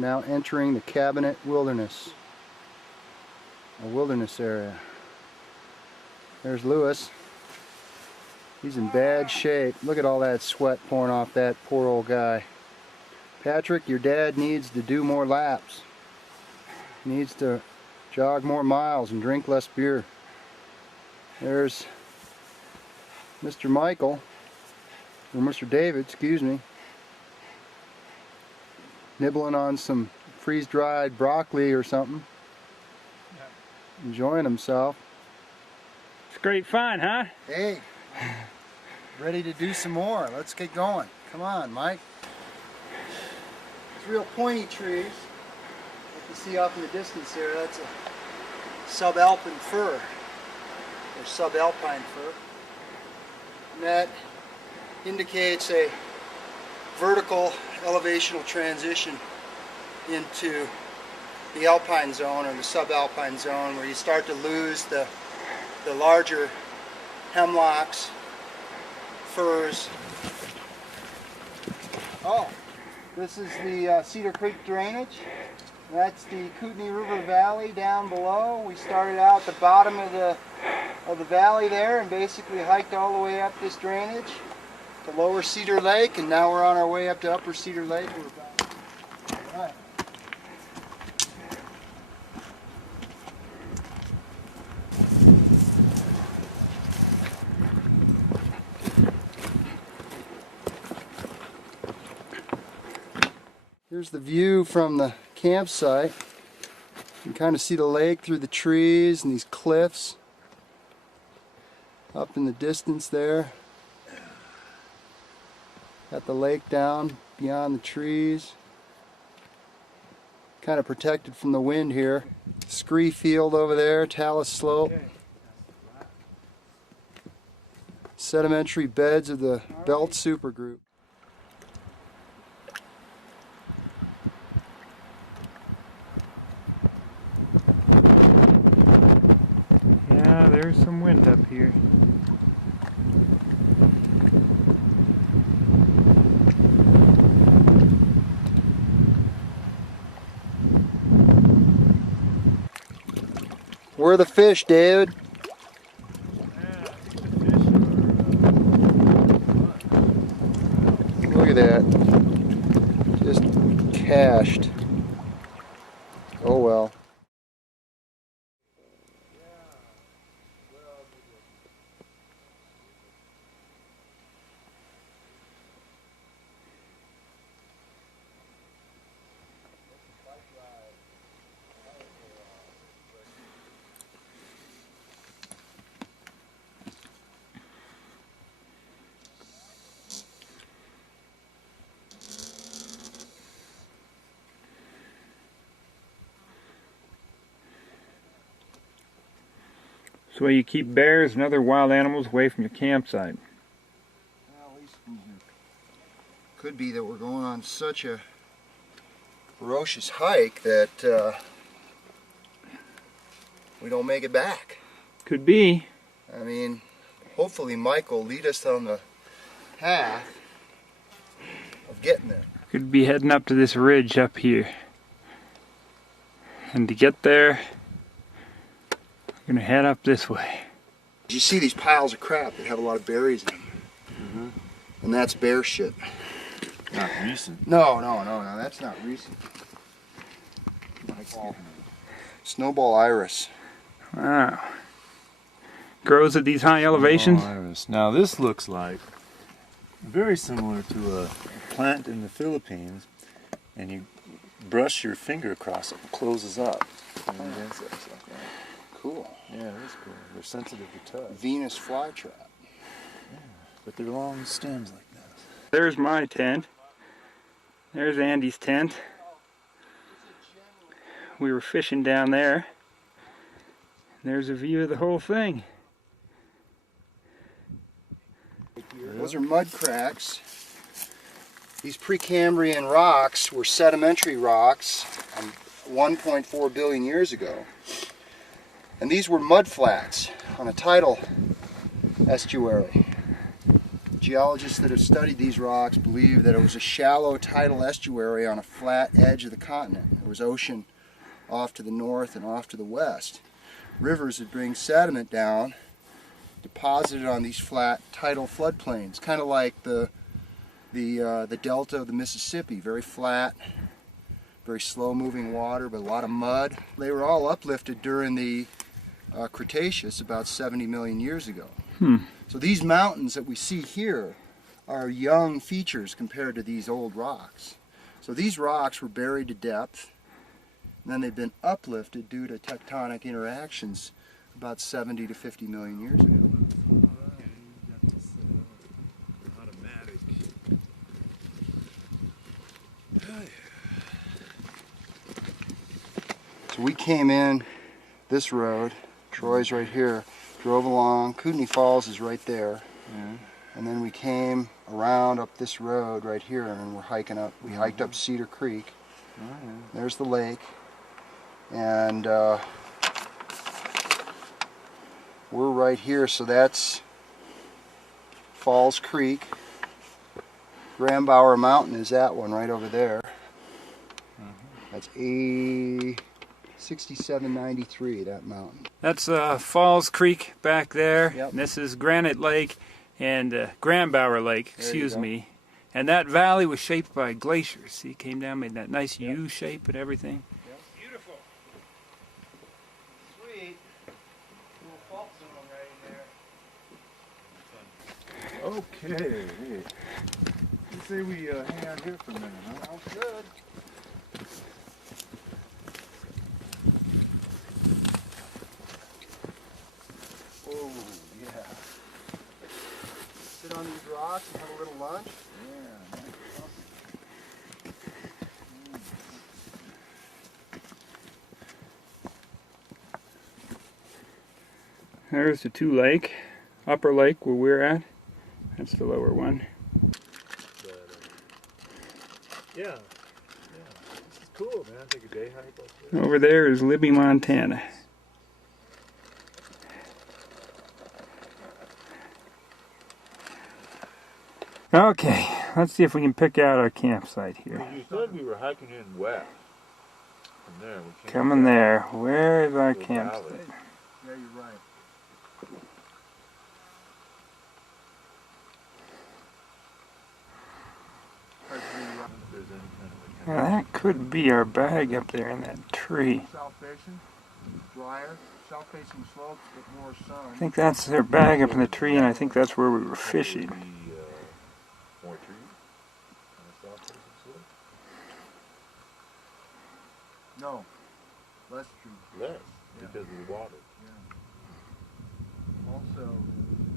We're now entering the Cabinet Wilderness, a wilderness area. There's Lewis. He's in bad shape. Look at all that sweat pouring off that poor old guy. Patrick, your dad needs to do more laps. He needs to jog more miles and drink less beer. There's Mr. Michael, or Mr. David, excuse me, nibbling on some freeze-dried broccoli or something. Enjoying himself. It's great fun, huh? Hey, ready to do some more. Let's get going. Come on, Mike. It's real pointy trees. You can see off in the distance there, that's a subalpine fir, or subalpine fir. And that indicates a vertical elevational transition into the alpine zone or the subalpine zone, where you start to lose the larger hemlocks, firs. Oh, this is the Cedar Creek drainage. That's the Kootenai River Valley down below. We started out at the bottom of the valley there and basically hiked all the way up this drainage to Lower Cedar Lake, and now we're on our way up to Upper Cedar Lake. All right. Here's the view from the campsite. You can kind of see the lake through the trees and these cliffs up in the distance there. Got the lake down beyond the trees. Kind of protected from the wind here. Scree Field over there, Talus Slope. Sedimentary beds of the Belt Supergroup. Yeah, there's some wind up here. Where are the fish, David? Look at that. Just cached. Oh well. That's why you keep bears and other wild animals away from your campsite. Well, at least could be that we're going on such a ferocious hike that we don't make it back. Could be. I mean, hopefully Mike will lead us on the path of getting there. Could be heading up to this ridge up here. And to get there, we're gonna head up this way. You see these piles of crap that have a lot of berries in them. Mm-hmm. And that's bear shit. Not recent. No, that's not recent. Snowball iris. Wow. Grows at these high elevations? Iris. Now this looks like very similar to a plant in the Philippines, and you brush your finger across it, it closes up. And insects like that. Cool. Yeah, it is cool. They're sensitive to touch. Venus flytrap. Yeah, but they're long stems like that. There's my tent. There's Andy's tent. We were fishing down there. There's a view of the whole thing. Those are mud cracks. These Precambrian rocks were sedimentary rocks 1.4 billion years ago. And these were mud flats on a tidal estuary. Geologists that have studied these rocks believe that it was a shallow tidal estuary on a flat edge of the continent. There was ocean off to the north and off to the west. Rivers would bring sediment down, deposited on these flat tidal floodplains, kind of like the delta of the Mississippi, very flat, very slow-moving water, but a lot of mud. They were all uplifted during the Cretaceous about 70 million years ago. So these mountains that we see here are young features compared to these old rocks. So these rocks were buried to depth, and then they've been uplifted due to tectonic interactions about 70 to 50 million years ago. So we came in this road, Troy's right here, drove along, Kootenai Falls is right there, and then we came around up this road right here and we're hiking up, we hiked up Cedar Creek. There's the lake, and we're right here, so that's Falls Creek. Grambauer Mountain is that one right over there. That's A6793, that mountain. That's Falls Creek back there. Yep. And this is Granite Lake and Grambauer Lake, There you excuse go. me. And that valley was shaped by glaciers. See, it came down, made that nice U shape and everything. Yep. Beautiful. Sweet. Little fault zone right there. Okay. You say we hang out here for a minute, huh? Sounds good. Oh, yeah. Sit on these rocks and have a little lunch. There's the two lake. Upper lake where we're at. That's the lower one. Yeah. This is cool, man. Take a day hike up there. Over there is Libby, Montana. Okay, let's see if we can pick out our campsite here. You said we were hiking in west. From there, we came Coming down there. Where is our to a campsite? valley. Yeah, you're right. If there's any kind of a Now that could be our bag up there in that tree. South facing, drier, south facing slopes, but more sun. I think that's their bag up in the tree, and I think that's where we were fishing. Would be, more trees on the south facing slope? No, less true. Less, Yeah. because of the water. Also,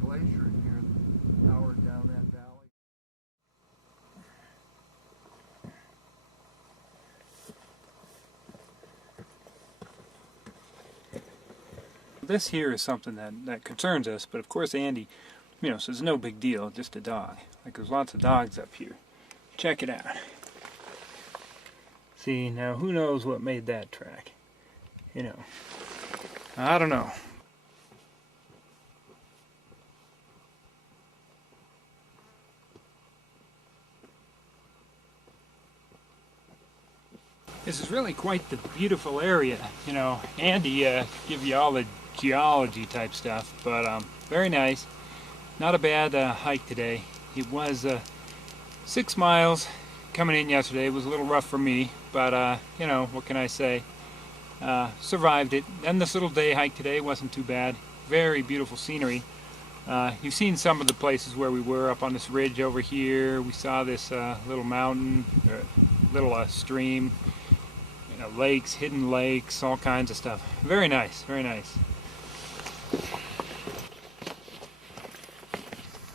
glacier here powered down that valley. This here is something that concerns us, but of course Andy, says no big deal, just a dog. Like there's lots of dogs up here. Check it out. See, now who knows what made that track? I don't know. This is really quite the beautiful area. Andy give you all the geology type stuff, but very nice. Not a bad hike today. It was 6 miles coming in yesterday. It was a little rough for me, but what can I say? Survived it. And this little day hike today wasn't too bad. Very beautiful scenery. You've seen some of the places where we were up on this ridge over here. We saw this little mountain, little stream. Lakes, hidden lakes, all kinds of stuff. Very nice, very nice.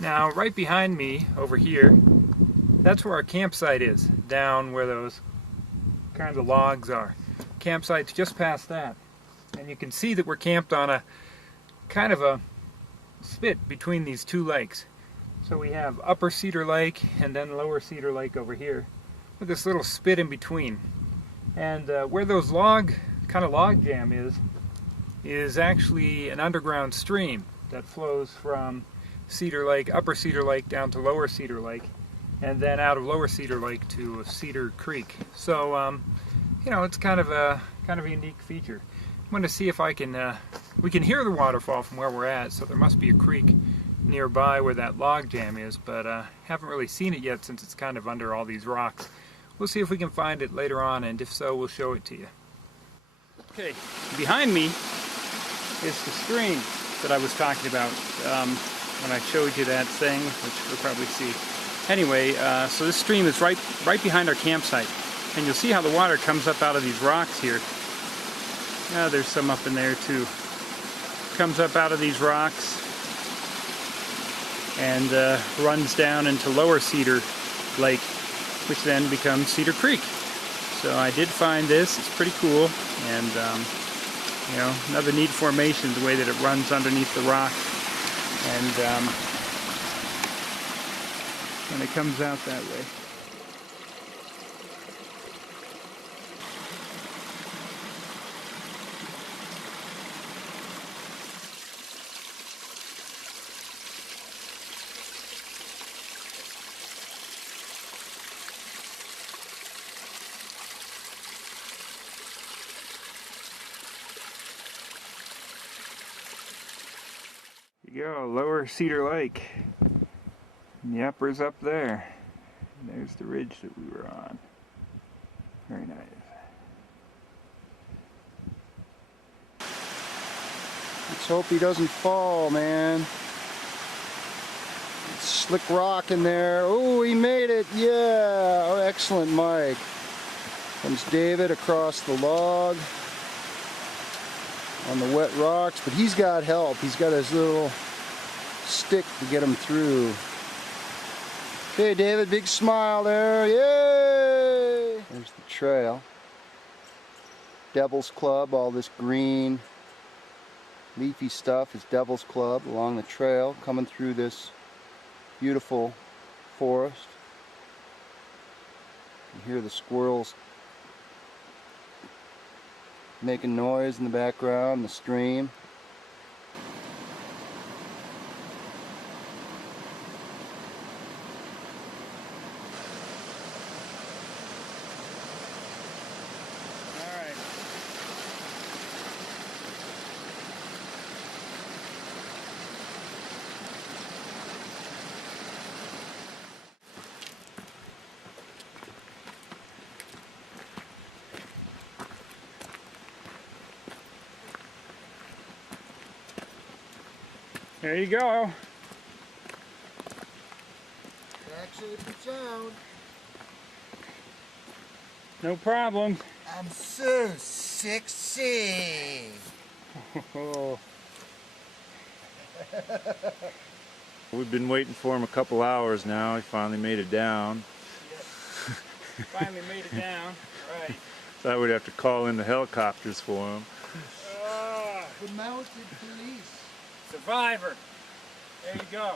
Now, right behind me, over here, that's where our campsite is, down where those kinds of logs are. Campsite's just past that. And you can see that we're camped on a kind of a spit between these two lakes. So we have Upper Cedar Lake and then Lower Cedar Lake over here, with this little spit in between. And where those log jam is actually an underground stream that flows from Cedar Lake, Upper Cedar Lake down to Lower Cedar Lake, and then out of Lower Cedar Lake to Cedar Creek. So, you know, it's kind of a unique feature. I'm going to see if I can, we can hear the waterfall from where we're at, so there must be a creek nearby where that log jam is, but haven't really seen it yet since it's kind of under all these rocks. We'll see if we can find it later on, and if so, we'll show it to you. Okay, behind me is the stream that I was talking about when I showed you that thing, which you'll probably see. Anyway, so this stream is right behind our campsite, and you'll see how the water comes up out of these rocks here. There's some up in there too. Comes up out of these rocks and runs down into Lower Cedar Lake, which then becomes Cedar Creek. So I did find this. It's pretty cool, and you know, another neat formation, the way that it runs underneath the rock, and it comes out that way. You go, Lower Cedar Lake. And the upper's up there. And there's the ridge that we were on. Very nice. Let's hope he doesn't fall, man. Slick rock in there. Oh, he made it. Yeah. Oh, excellent, Mike. Comes David across the log on the wet rocks, but he's got help. He's got his little stick to get him through. Okay, David, big smile there. Yay! There's the trail. Devil's Club, all this green leafy stuff is Devil's Club along the trail, coming through this beautiful forest. You hear the squirrels making noise in the background, the stream. There you go. Actually, it's sound. No problem. I'm so sexy. We've been waiting for him a couple hours now. He finally made it down. Finally made it down. Right. Thought we'd have to call in the helicopters for him. The mounted police. Survivor. There you go.